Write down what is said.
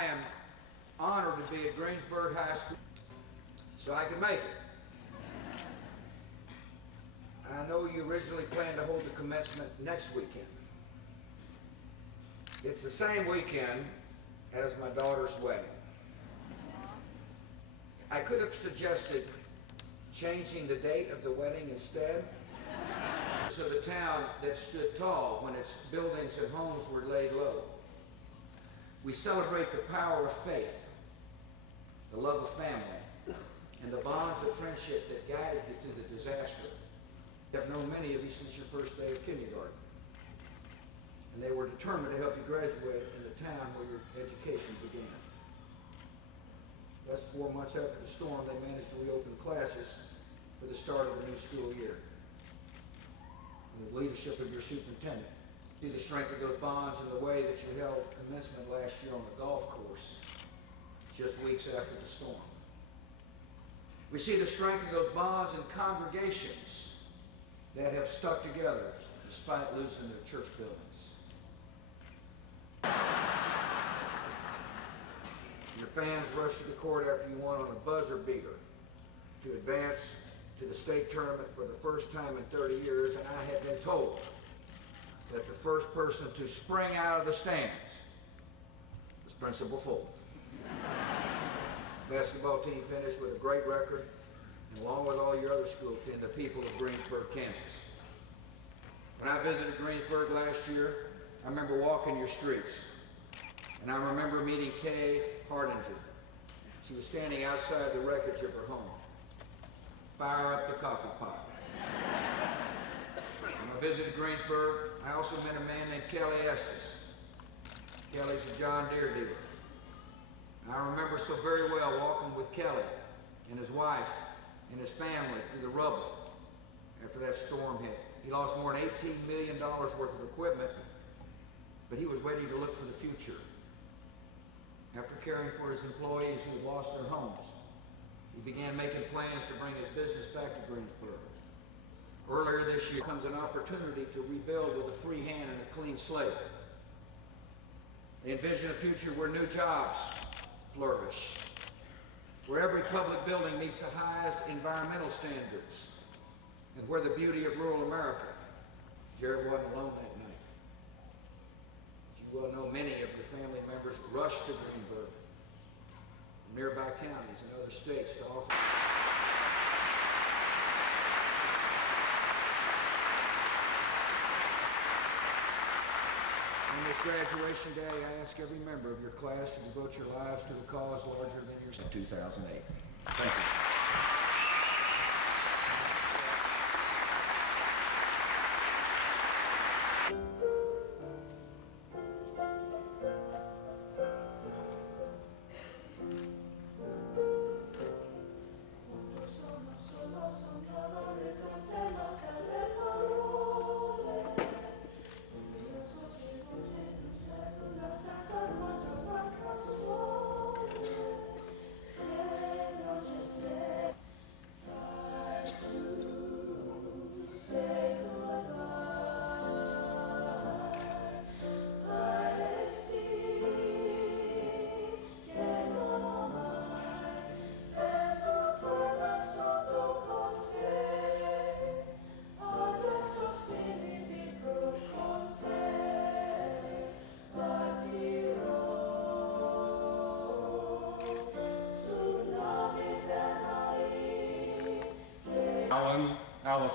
I am honored to be at Greensburg High School so I can make it. I know you originally planned to hold the commencement next weekend. It's the same weekend as my daughter's wedding. I could have suggested changing the date of the wedding instead, so the town that stood tall when its buildings and homes were laid low. We celebrate the power of faith, the love of family, and the bonds of friendship that guided you through the disaster. I've known many of you since your first day of kindergarten, and they were determined to help you graduate in the town where your education began. Thus, 4 months after the storm, they managed to reopen classes for the start of the new school year. The leadership of your superintendent. See the strength of those bonds in the way that you held commencement last year on the golf course, just weeks after the storm. We see the strength of those bonds in congregations that have stuck together despite losing their church buildings. Your fans rushed to the court after you won on a buzzer beater to advance to the state tournament for the first time in 30 years, and I have been told that the first person to spring out of the stands was Principal Fulton. The basketball team finished with a great record, and along with all your other school teams, the people of Greensburg, Kansas. When I visited Greensburg last year, I remember walking your streets, and I remember meeting Kay Hardinger. She was standing outside the wreckage of her home. Fire up the coffee pot. When I visited Greensburg, I also met a man named Kelly Estes. Kelly's a John Deere dealer. And I remember so very well walking with Kelly and his wife and his family through the rubble after that storm hit. He lost more than $18 million worth of equipment, but he was waiting to look for the future. After caring for his employees who had lost their homes, he began making plans to bring his business back to Greensburg. Earlier this year comes an opportunity to rebuild with a free hand and a clean slate. They envision a future where new jobs flourish, where every public building meets the highest environmental standards, and where the beauty of rural America. Jared wasn't alone that night. As you well know, many of your family members rushed to Greensburg from nearby counties and other states to offer. On this graduation day, I ask every member of your class to devote your lives to the cause larger than yourself. 2008. Thank you. Lawless.